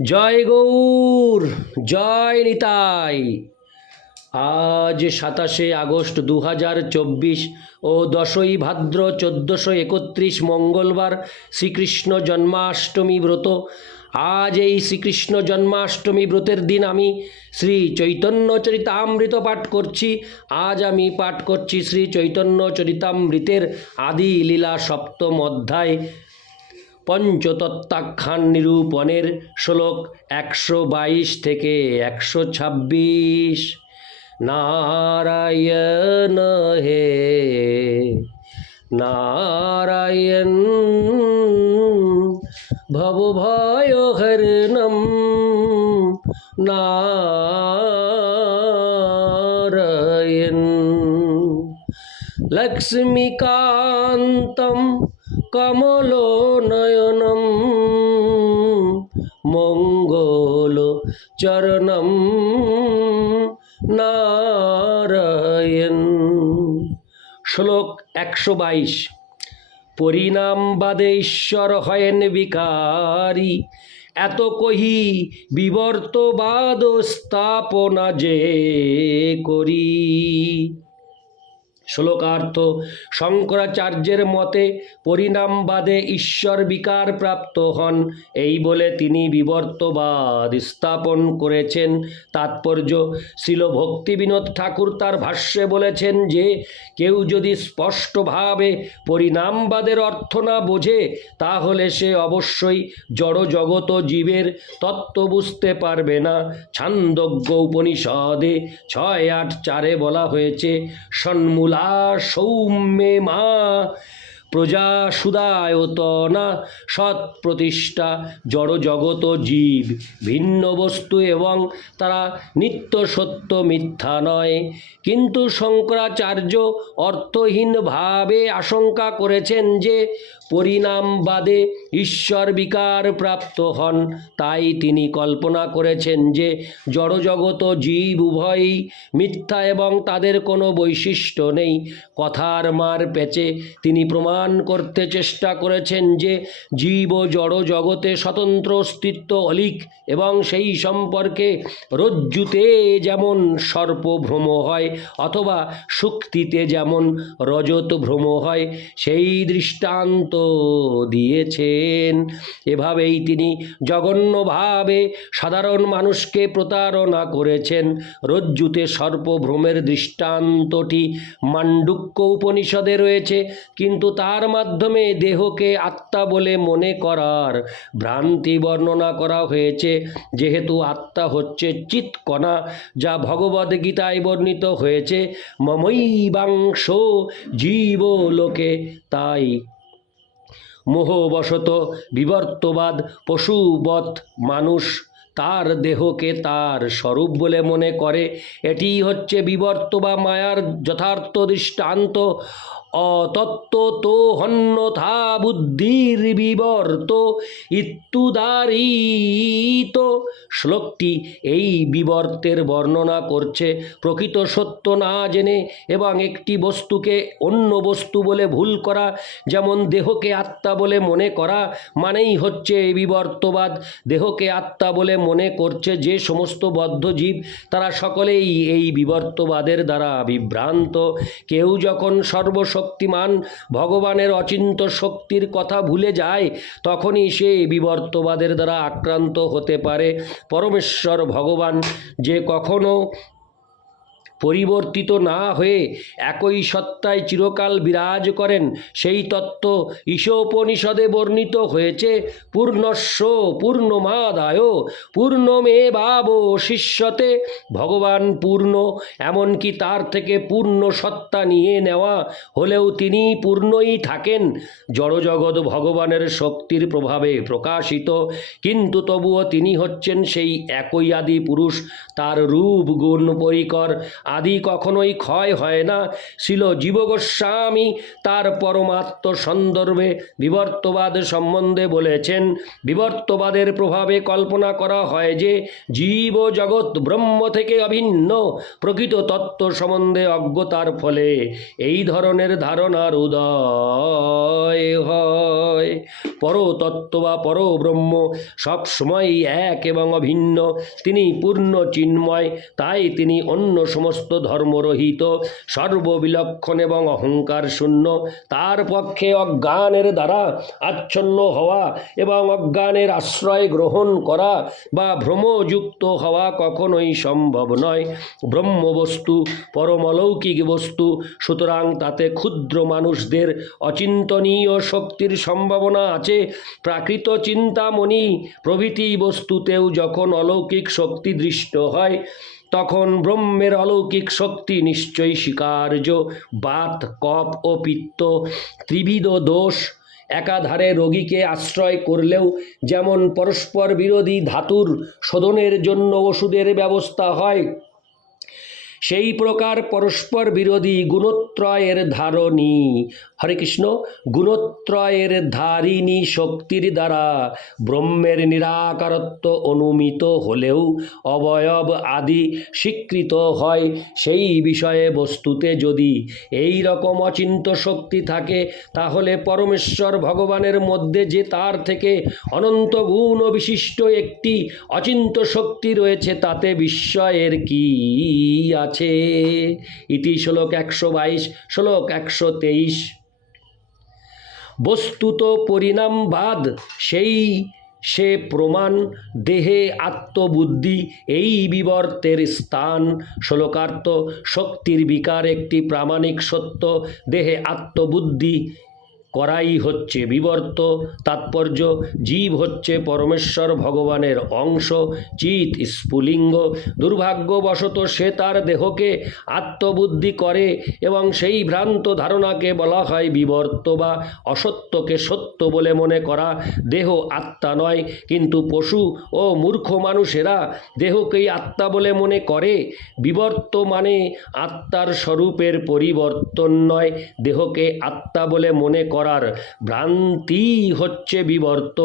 জয় গৌর, জয় নিতাই। আজ সাতাশে আগস্ট দু হাজার চব্বিশ ও দশই ভাদ্র চোদ্দোশো একত্রিশ মঙ্গলবার শ্রীকৃষ্ণ জন্মাষ্টমী ব্রত। আজ এই শ্রীকৃষ্ণ জন্মাষ্টমী ব্রতের দিন আমি শ্রী চৈতন্য চরিতামৃত পাঠ করছি। আজ আমি পাঠ করছি শ্রী চৈতন্য চরিতামৃতের আদি লীলা সপ্তম অধ্যায়। পঞ্চতত্ত্বাখ্যান নিরূপণের শ্লোক একশো বাইশ থেকে একশো ছাব্বিশ। নারায়ণ হে নারায়ণ ভবভয় হরণম নারায়ণ লক্ষ্মীকান্तं কমলোনয়नं মঙ্গলচরণম, নারায়ণ। শ্লোক একশো বাইশ। পরিণাম বাদে ঈশ্বর হয়েন বিকারী এত কহি বিবর্তবাদ স্থাপনা যে করি। শ্লোকার্থ, শঙ্করাচার্যের মতে পরিণামবাদে ঈশ্বর বিকার প্রাপ্ত হন। এই বলে তিনি বিবর্তবাদ স্থাপন করেছেন। তাৎপর্য শিল ভক্তিবিনোদ ঠাকুর তার ভাষ্যে বলেছেন যে, কেউ যদি স্পষ্টভাবে পরিণামবাদের অর্থ না বোঝে, তাহলে সে অবশ্যই জড় জগত জীবের তত্ত্ব বুঝতে পারবে না। ছান্দজ্ঞ উপনিষদে ছয় আট চারে বলা হয়েছে সন্মূলা सा सौम्य माँ সুদায়তনা সৎ প্রতিষ্ঠা জড় জগত জীব। ভিন্ন বস্তু এবং তারা নিত্য সত্য মিথ্যা নয়। কিন্তু শঙ্করাচার্য অর্থহীনভাবে আশঙ্কা করেছেন যে পরিণামবাদে ঈশ্বর বিকার প্রাপ্ত হন। তাই তিনি কল্পনা করেছেন যে জড়জগত জীব উভয়ই মিথ্যা এবং তাদের কোনো বৈশিষ্ট্য নেই। কথার মার পেচে তিনি প্রমাণ করতে চেষ্টা করেছেন যে জীব জড় জগতে স্বতন্ত্র অস্তিত্ব অলিক এবং সেই সম্পর্কে রজ্জুতে যেমন সর্প ভ্রম হয় অথবা শুক্তিতে যেমন রজত ভ্রম হয়, সেই দৃষ্টান্ত দিয়েছেন। এভাবেই তিনি জঘন্যভাবে সাধারণ মানুষকে প্রতারণা করেছেন। রজ্জুতে সর্পভ্রমের দৃষ্টান্তটি মান্ডুক্য উপনিষদে রয়েছে, কিন্তু তার মাধ্যমে দেহকে আত্মা বলে মনে করার ভ্রান্তি বর্ণনা করা হয়েছে। যেহেতু আত্মা হচ্ছে চিৎকণা, যা ভগবদ্গীতায় বর্ণিত হয়েছে, মমৈবাংশ জীব লোকে তাই। মোহবশত বিবর্তবাদ পশুবৎ মানুষ, তার দেহকে তার স্বরূপ বলে মনে করে। এটি হচ্ছে বিবর্ত বা মায়ার যথার্থ দৃষ্টান্ত। অতত্ত্ব তো হন্যথা বুদ্ধির বিবর্ত ইত্যুদারিত শ্লোকটি এই বিবর্তের বর্ণনা করছে, প্রকৃত সত্য না জেনে এবং একটি বস্তুকে অন্য বস্তু বলে ভুল করা, যেমন দেহকে আত্মা বলে মনে করা মানেই হচ্ছে এই বিবর্তবাদ। দেহকে আত্মা বলে মনে করছে যে সমস্ত বদ্ধ জীব, তারা সকলেই এই বিবর্তবাদের দ্বারা বিভ্রান্ত। কেউ যখন সর্বশক্তিমান ভগবানের অচিন্ত শক্তির কথা ভুলে যায়, তখনই সে বিবর্তবাদের দ্বারা আক্রান্ত হতে পারে। পরমেশ্বর ভগবান যে কখনো পরিবর্তিত না হয়ে একই সত্তায় চিরকাল বিরাজ করেন, সেই তত্ত্ব ঈশোপনিষদে বর্ণিত হয়েছে পূর্ণস্য পূর্ণমাদায় পূর্ণমে বাব শিষ্যতে, ভগবান পূর্ণ, এমনকি তার থেকে পূর্ণ সত্তা নিয়ে নেওয়া হলেও তিনি পূর্ণই থাকেন। জড়জগৎ ভগবানের শক্তির প্রভাবে প্রকাশিত, কিন্তু তবুও তিনি হচ্ছেন সেই একই আদি পুরুষ, তার রূপ গুণ পরিকর আদি কখনোই ক্ষয় হয় না। ছিল জীবগোস্বামী তার পরমাত্ম সন্দর্ভে বিবর্তবাদ সম্বন্ধে বলেছেন, বিবর্তবাদের প্রভাবে কল্পনা করা হয় যে, জীব জগৎ ব্রহ্ম থেকে অভিন্ন, প্রকৃত তত্ত্ব সম্বন্ধে অজ্ঞতার ফলে। এই ধরনের ধারণার উদয় হয়। পরতত্ত্ব বা পরব্রহ্ম সবসময়ই এক এবং অভিন্ন। তিনি পূর্ণ চিন্ময়, তাই তিনি অন্য সমস্ত ধর্মরহিত, সর্ববিলক্ষণ এবং অহংকার শূন্য। তার পক্ষে অজ্ঞানের দ্বারা আচ্ছন্ন হওয়া এবং অজ্ঞানের আশ্রয় গ্রহণ করা বা ভ্রমযুক্ত হওয়া কখনোই সম্ভব নয়। ব্রহ্মবস্তু, পরমলৌকিক বস্তু, সুতরাং তাতে ক্ষুদ্র মানুষদের অচিন্তনীয় শক্তির সম্ভাবনা আছে। প্রাকৃত চিন্তামণি প্রভৃতি বস্তুতেও যখন অলৌকিক শক্তি দৃষ্ট হয় তখন ব্রহ্মের অলৌকিক শক্তি নিশ্চয়ই স্বীকার্য। বাত, কপ ও পিত্ত, ত্রিবিধ দোষ একাধারে রোগীকে আশ্রয় করলেও যেমন পরস্পর বিরোধী ধাতুর শোধনের জন্য ওষুধের ব্যবস্থা হয় সেই প্রকার পরস্পর বিরোধী গুণত্রয়ের ধারণী। হরে কৃষ্ণ, গুণত্রয়ের ধারিণী শক্তির দ্বারা ব্রহ্মের নিরাকারত্ব অনুমিত হলেও অবয়ব আদি স্বীকৃত হয় সেই বিষয়ে বস্তুতে যদি এই রকম অচিন্ত শক্তি থাকে, তাহলে পরমেশ্বর ভগবানের মধ্যে যে তার থেকে অনন্ত গুণ বিশিষ্ট একটি অচিন্ত শক্তি রয়েছে, তাতে বিস্ময়ের কি আছে। ইতি শ্লোক একশো বাইশ, শ্লোক একশো তেইশ। বস্তুত পরিণামবাদ সেই সে প্রমাণ, দেহে আত্মবুদ্ধি, এই বিবর্তের স্থান। শ্লোকার্থ, শক্তির বিকার একটি প্রামাণিক সত্য, দেহে আত্মবুদ্ধি করাই হচ্ছে বিবর্ত। তাৎপর্য, জীব হচ্ছে পরমেশ্বর ভগবানের অংশ চিত স্ফুলিঙ্গ। দুর্ভাগ্যবশত সে তার দেহকে আত্মবুদ্ধি করে এবং সেই ভ্রান্ত ধারণাকে বলা হয় বিবর্ত বা অসত্যকে সত্য বলে মনে করা। দেহ আত্মা নয়, কিন্তু পশু ও মূর্খ মানুষেরা দেহকেই আত্মা বলে মনে করে। বিবর্ত মানে আত্মার স্বরূপের পরিবর্তন নয়, দেহকে আত্মা বলে মনে করার ভ্রান্তি হচ্ছে বিবর্ত।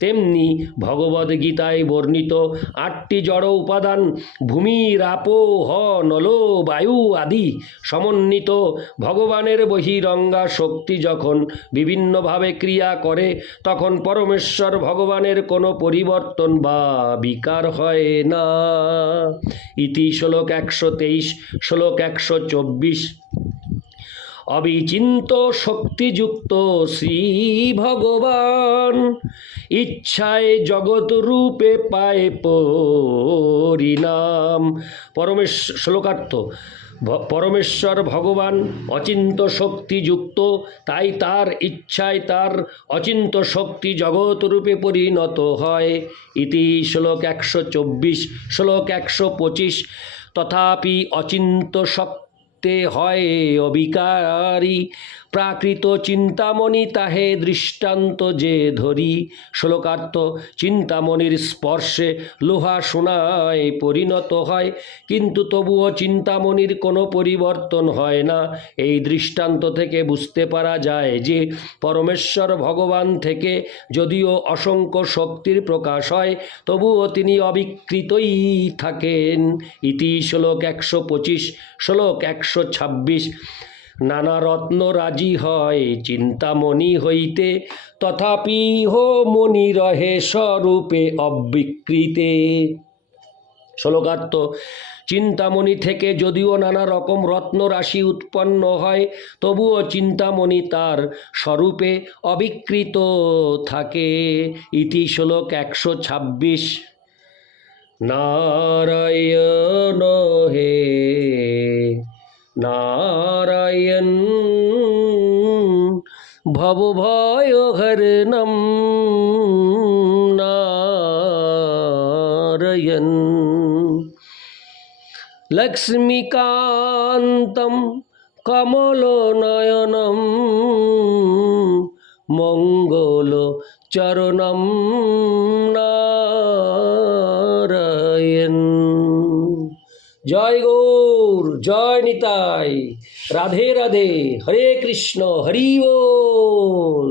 তেমনি ভগবদ্গীতায় বর্ণিত আটটি জড় উপাদান, ভূমির আপো, হ, নল, বায়ু আদি সমন্বিত। ভগবানের বহিরঙ্গা শক্তি যখন বিভিন্নভাবে ক্রিয়া করে, তখন পরমেশ্বর ভগবানের কোনো পরিবর্তন বা বিকার হয় না। ইতি শ্লোক একশো তেইশ, শ্লোক একশো চব্বিশ। অবিচিন্ত শক্তিযুক্ত শ্রী ভগবান ইচ্ছায় জগৎ রূপে পায় পরিণাম। পরমেশ্বর শ্লোকার্থ পরমেশ্বর ভগবান অচিন্ত শক্তিযুক্ত, তাই তার ইচ্ছায় তার অচিন্ত শক্তি জগৎ রূপে পরিণত হয়। ইতি শ্লোক একশো চব্বিশ, শ্লোক একশো পঁচিশ। তথাপি অচিন্ত শক্তি তে হয় অবিকারী প্রাকৃত চিন্তামণি তাহে দৃষ্টান্ত যে ধরি। শ্লোকার্থ, চিন্তামণির স্পর্শে লোহা সোনায় পরিণত হয়, কিন্তু তবুও চিন্তামণির কোনো পরিবর্তন হয় না। এই দৃষ্টান্ত থেকে বুঝতে পারা যায় যে, পরমেশ্বর ভগবান থেকে যদিও অসংখ্য শক্তির প্রকাশ হয়, তবুও তিনি অবিকৃতই থাকেন। ইতি শ্লোক একশো পঁচিশ, শ্লোক একশো ছাব্বিশ। নানা রত্ন রাজি হয়, চিন্তামণি হইতে। তথাপি হো মণি রহে স্বরূপে অবিকৃতে। শ্লোকার্থ, চিন্তামণি থেকে যদিও নানা রকম রত্ন রাশি উৎপন্ন হয়, তবুও চিন্তামণি তার স্বরূপে অবিকৃত থাকে। ইতি শ্লোক একশো ছাব্বিশ। নারায়ণ হে নারায়ণ ভবভয় হরণম নারায়ণ লক্ষ্মীকান্তম কমলনয়নম মঙ্গল চরণম নারায়ণ জয় গৌর জয় নিতাই। রাধে রাধে হরে কৃষ্ণ হরি বল।